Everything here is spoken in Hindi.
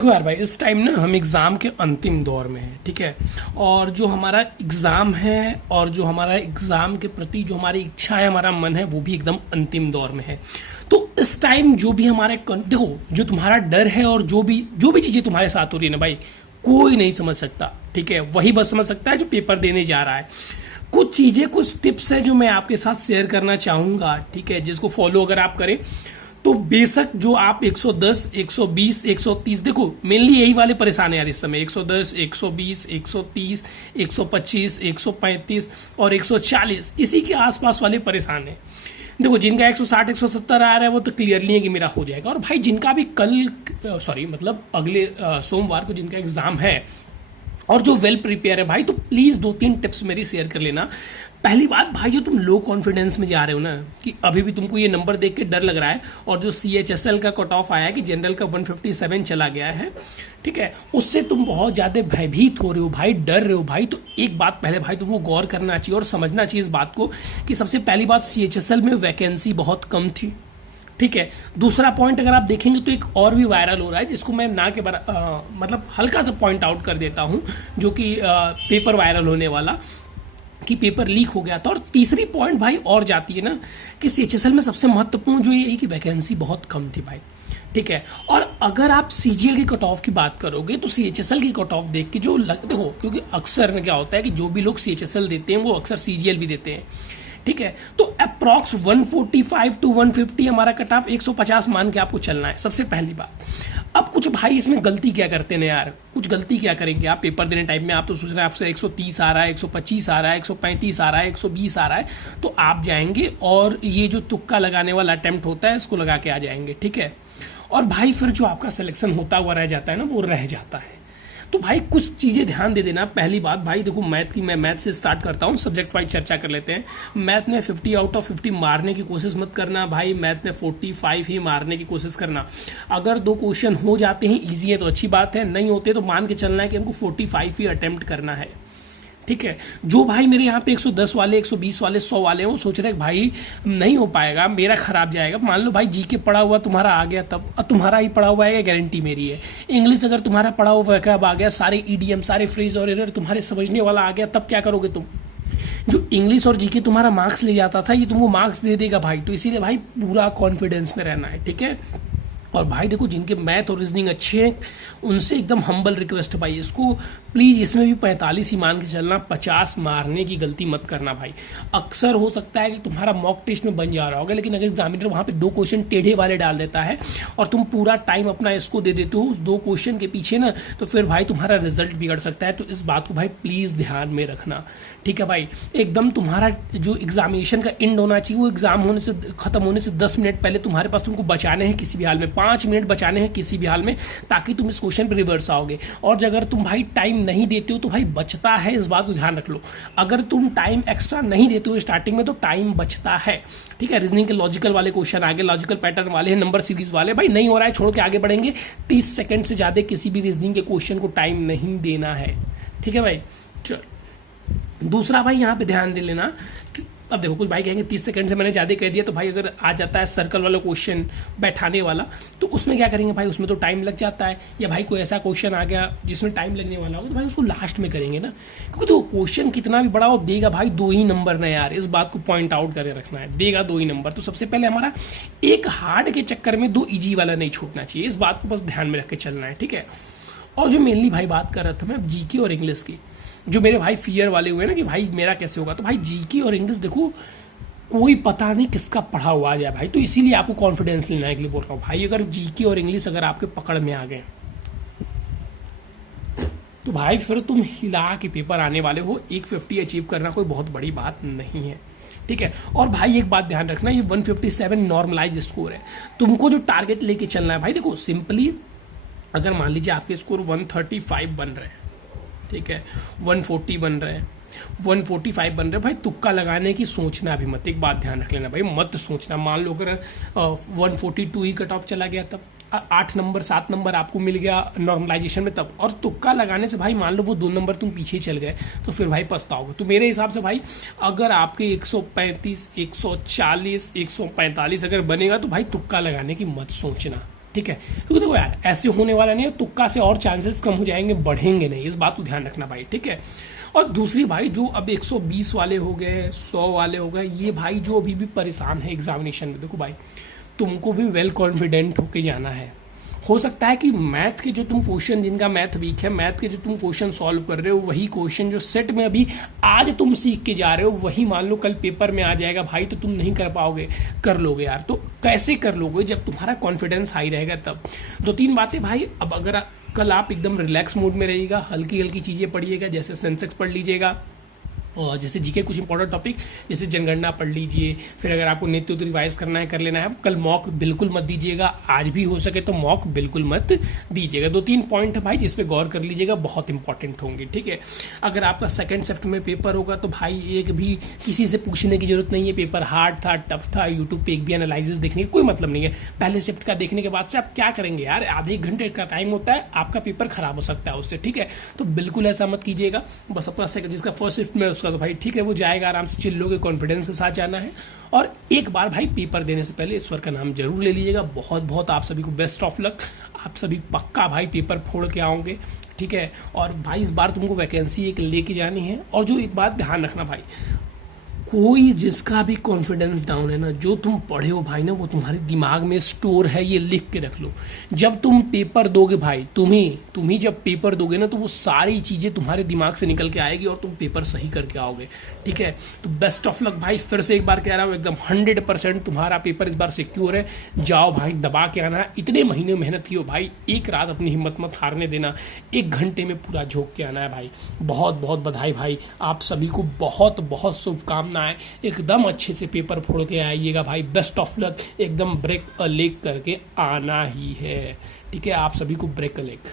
देखो यार भाई, इस टाइम ना हम एग्ज़ाम के अंतिम दौर में हैं, ठीक है। और जो हमारा एग्ज़ाम है और जो हमारा एग्ज़ाम के प्रति जो हमारी इच्छा है, हमारा मन है, वो भी एकदम अंतिम दौर में है। तो इस टाइम जो भी हमारे देखो, जो तुम्हारा डर है और जो भी चीज़ें तुम्हारे साथ हो रही है ना भाई, कोई नहीं समझ सकता, ठीक है। वही बस समझ सकता है जो पेपर देने जा रहा है। कुछ चीज़ें, कुछ टिप्स है जो मैं आपके साथ शेयर करना चाहूँगा, ठीक है, जिसको फॉलो अगर आप करें तो बेशक जो आप 110, 120, 130, देखो मेनली यही वाले परेशान है यार इस समय। 110, 120, 130, 125, 135 और 140, इसी के आसपास वाले परेशान हैं। देखो जिनका 160, 170 आ रहा है वो तो क्लियरली है कि मेरा हो जाएगा। और भाई जिनका भी मतलब अगले सोमवार को जिनका एग्जाम है और जो वेल प्रिपेयर है भाई, तो प्लीज़ 2-3 टिप्स मेरी शेयर कर लेना। पहली बात भाई, जो तुम लो कॉन्फिडेंस में जा रहे हो ना, कि अभी भी तुमको ये नंबर देख के डर लग रहा है, और जो CHSL का कट ऑफ आया है कि जनरल का 157 चला गया है, ठीक है, उससे तुम बहुत ज़्यादा भयभीत हो रहे हो भाई, डर रहे हो भाई। तो एक बात पहले भाई तुमको गौर करना चाहिए और समझना चाहिए इस बात को कि सबसे पहली बात, CHSL में वैकेंसी बहुत कम थी, ठीक है। दूसरा पॉइंट अगर आप देखेंगे तो एक और भी वायरल हो रहा है, जिसको मैं ना के मतलब हल्का सा पॉइंट आउट कर देता हूं, जो कि पेपर वायरल होने वाला, कि पेपर लीक हो गया था। और तीसरी पॉइंट भाई और जाती है ना, कि CHSL में सबसे महत्वपूर्ण जो ये है कि वैकेंसी बहुत कम थी भाई, ठीक है। और अगर आप CGL की कट ऑफ की बात करोगे तो CHSL की कट ऑफ देख के देखो, क्योंकि अक्सर क्या होता है कि जो भी लोग CHSL देते हैं वो अक्सर CGL भी देते हैं, ठीक है। तो अप्रॉक्स 145 to 150 हमारा कट ऑफ 150 मान के आपको चलना है, सबसे पहली बात। अब कुछ भाई इसमें गलती क्या करते हैं यार, कुछ गलती क्या करेंगे आप पेपर देने टाइम में। आप तो सोच रहे हैं आपसे 130 आ रहा है, 125 आ रहा है, 135 आ रहा है, 120 आ रहा है, तो आप जाएंगे और ये जो तुक्का लगाने वाला अटेम्प्ट होता है इसको लगा के आ जाएंगे, ठीक है। और भाई फिर जो आपका सिलेक्शन होता हुआ रह जाता है ना, वो रह जाता है। तो भाई कुछ चीज़ें ध्यान दे देना। पहली बात भाई देखो, मैं मैथ से स्टार्ट करता हूँ, सब्जेक्ट वाइज चर्चा कर लेते हैं। मैथ में 50 आउट ऑफ 50 मारने की कोशिश मत करना भाई, मैथ में 45 ही मारने की कोशिश करना। अगर 2 क्वेश्चन हो जाते हैं ईजी है तो अच्छी बात है, नहीं होते तो मान के चलना है कि हमको 45 ही अटेम्प्ट करना है, ठीक है। जो भाई मेरे यहाँ पे 110 वाले, 120 वाले, 100 वाले हैं, वो सोच रहे हैं भाई नहीं हो पाएगा, मेरा खराब जाएगा। मान लो भाई जीके पढ़ा हुआ तुम्हारा आ गया, तब तुम्हारा ही पढ़ा हुआ है, गारंटी मेरी है। इंग्लिश अगर तुम्हारा पढ़ा हुआ कब आ गया, सारे ईडीएम, सारे फ्रेज और एरर तुम्हारे समझने वाला आ गया, तब क्या करोगे तुम? जो इंग्लिश और जीके तुम्हारा मार्क्स ले जाता था, ये तुमको मार्क्स दे देगा भाई। तो इसीलिए भाई पूरा कॉन्फिडेंस में रहना है, ठीक है। और भाई देखो जिनके मैथ और रीजनिंग अच्छे हैं उनसे एकदम हम्बल रिक्वेस्ट है भाई, इसको प्लीज़ इसमें भी 45 ही मान के चलना, 50 मारने की गलती मत करना भाई। अक्सर हो सकता है कि तुम्हारा मॉक टेस्ट में बन जा रहा होगा, लेकिन अगर एग्जामिनर वहाँ पे 2 क्वेश्चन टेढ़े वाले डाल देता है और तुम पूरा टाइम अपना इसको दे देते हो उस 2 क्वेश्चन के पीछे ना, तो फिर भाई तुम्हारा रिजल्ट बिगड़ सकता है। तो इस बात को भाई प्लीज़ ध्यान में रखना, ठीक है भाई। एकदम तुम्हारा जो एग्जामिनेशन का एंड होना चाहिए, वो एग्जाम होने से खत्म होने से 10 मिनट पहले तुम्हारे पास तुमको बचाने हैं किसी भी हाल में, 5 मिनट बचाने हैं किसी भी हाल में, ताकि तुम इस क्वेश्चन पर रिवर्स आओगे। और अगर तुम भाई टाइम नहीं देते हो तो भाई बचता है, इस बात को ध्यान रख लो। अगर तुम टाइम एक्स्ट्रा नहीं देते हो स्टार्टिंग में तो टाइम बचता है, ठीक है। रीजनिंग के लॉजिकल वाले क्वेश्चन आगे, लॉजिकल पैटर्न वाले हैं, नंबर सीरीज वाले, भाई नहीं हो रहा है छोड़ के आगे बढ़ेंगे। 30 सेकंड से ज़्यादा किसी भी रीजनिंग के क्वेश्चन को टाइम नहीं देना है, ठीक है भाई। चलो दूसरा भाई यहाँ पे ध्यान दे लेना। अब देखो कुछ भाई कहेंगे 30 सेकंड से मैंने ज़्यादा कह दिया, तो भाई अगर आ जाता है सर्कल वाला क्वेश्चन बैठाने वाला, तो उसमें क्या करेंगे भाई, उसमें तो टाइम लग जाता है। या भाई कोई ऐसा क्वेश्चन आ गया जिसमें टाइम लगने वाला होगा, तो भाई उसको लास्ट में करेंगे ना, क्योंकि तो क्वेश्चन कितना भी बड़ा हो देगा भाई 2 ही नंबर ना यार, इस बात को पॉइंट आउट करके रखना है, देगा 2 ही नंबर। तो सबसे पहले हमारा एक हार्ड के चक्कर में 2 ईजी वाला नहीं छूटना चाहिए, इस बात को बस ध्यान में रख के चलना है, ठीक है। और जो मेनली भाई बात कर रहा था मैं जीके और इंग्लिश की, जो मेरे भाई फियर वाले हुए ना कि भाई मेरा कैसे होगा, तो भाई जीके और इंग्लिश देखो कोई पता नहीं किसका पढ़ा हुआ आ जाए भाई, तो इसीलिए आपको कॉन्फिडेंस लेने के लिए बोल रहा हूँ भाई। अगर जीके और इंग्लिश अगर आपके पकड़ में आ गए तो भाई फिर तुम हिला के पेपर आने वाले हो। 150 अचीव करना कोई बहुत बड़ी बात नहीं है, ठीक है। और भाई एक बात ध्यान रखना, ये 157 नॉर्मलाइज स्कोर है, तुमको जो टारगेट लेके चलना है भाई, देखो सिंपली अगर मान लीजिए आपके स्कोर 135 बन रहे हैं, ठीक है, 140 बन रहे हैं, 145 बन रहे हैं, भाई तुक्का लगाने की सोचना भी मत। एक बात ध्यान रख लेना भाई, मत सोचना। मान लो अगर 142 ही कट ऑफ चला गया, तब 8 नंबर 7 नंबर आपको मिल गया नॉर्मलाइजेशन में, तब और तुक्का लगाने से भाई मान लो वो 2 नंबर तुम पीछे चल गए, तो फिर भाई पछताओगे। तो मेरे हिसाब से भाई अगर आपके 135, 140, 145 अगर बनेगा तो भाई तुक्का लगाने की मत सोचना, ठीक है, क्योंकि देखो यार ऐसे होने वाला नहीं है, तुक्का से और चांसेस कम हो जाएंगे, बढ़ेंगे नहीं, इस बात को ध्यान रखना भाई, ठीक है। और दूसरी भाई जो अब 120 वाले हो गए, 100 वाले हो गए, ये भाई जो अभी भी परेशान है एग्जामिनेशन में, देखो भाई तुमको भी वेल कॉन्फिडेंट होके जाना है। हो सकता है कि मैथ के जो तुम क्वेश्चन, जिनका मैथ वीक है, मैथ के जो तुम क्वेश्चन सॉल्व कर रहे हो, वही क्वेश्चन जो सेट में अभी आज तुम सीख के जा रहे हो, वही मान लो कल पेपर में आ जाएगा भाई, तो तुम नहीं कर पाओगे, कर लोगे यार। तो कैसे कर लोगे? जब तुम्हारा कॉन्फिडेंस हाई रहेगा तब। दो तीन बातें भाई, अब अगर कल आप एकदम रिलैक्स मूड में रहिएगा, हल्की हल्की चीज़ें पढ़िएगा, जैसे सेंसेक्स पढ़ लीजिएगा, और जैसे जीके कुछ इंपॉर्टेंट टॉपिक जैसे जनगणना पढ़ लीजिए। फिर अगर आपको नित्य तो रिवाइज करना है, कर लेना है। कल मॉक बिल्कुल मत दीजिएगा, आज भी हो सके तो मॉक बिल्कुल मत दीजिएगा। 2-3 पॉइंट है भाई जिस पे गौर कर लीजिएगा, बहुत इंपॉर्टेंट होंगे, ठीक है। अगर आपका सेकंड शिफ्ट में पेपर होगा तो भाई एक भी किसी से पूछने की जरूरत नहीं है, पेपर हार्ड था, टफ था, यूट्यूब पे एक भी एनालिसिस देखने का कोई मतलब नहीं है। पहले शिफ्ट का देखने के बाद से आप क्या करेंगे यार, आधे एक घंटे का टाइम होता है, आपका पेपर खराब हो सकता है उससे, ठीक है। तो बिल्कुल ऐसा मत कीजिएगा। बस अपना सेकंड जिसका फर्स्ट शिफ्ट में उसका तो भाई ठीक है, वो जाएगा, आराम से चिल लोगे, कॉन्फिडेंस के साथ जाना है। और एक बार भाई पेपर देने से पहले ईश्वर का नाम जरूर ले लीजिएगा। बहुत बहुत आप सभी को बेस्ट ऑफ लक। आप सभी पक्का भाई पेपर फोड़ के आओगे, ठीक है। और भाई इस बार तुमको वैकेंसी एक लेके जानी है। और जो एक बात ध्यान रखना भाई, कोई जिसका भी कॉन्फिडेंस डाउन है ना, जो तुम पढ़े हो भाई ना, वो तुम्हारे दिमाग में स्टोर है, ये लिख के रख लो। जब तुम पेपर दोगे भाई, तुम्ही जब पेपर दोगे ना, तो वो सारी चीज़ें तुम्हारे दिमाग से निकल के आएगी और तुम पेपर सही करके आओगे, ठीक है। तो बेस्ट ऑफ लक भाई, फिर से एक बार कह रहा हूँ, एकदम 100% तुम्हारा पेपर इस बार सिक्योर है। जाओ भाई, दबा के आना। इतने महीने मेहनत की हो भाई, एक रात अपनी हिम्मत मत हारने देना, 1 घंटे में पूरा झोंक के आना है भाई। बहुत बहुत बधाई भाई, आप सभी को बहुत बहुत शुभकामनाएं। एकदम अच्छे से पेपर फोड़ के आइएगा भाई, बेस्ट ऑफ लक। एकदम ब्रेक अ लेग करके आना ही है, ठीक है। आप सभी को ब्रेक अ लेग।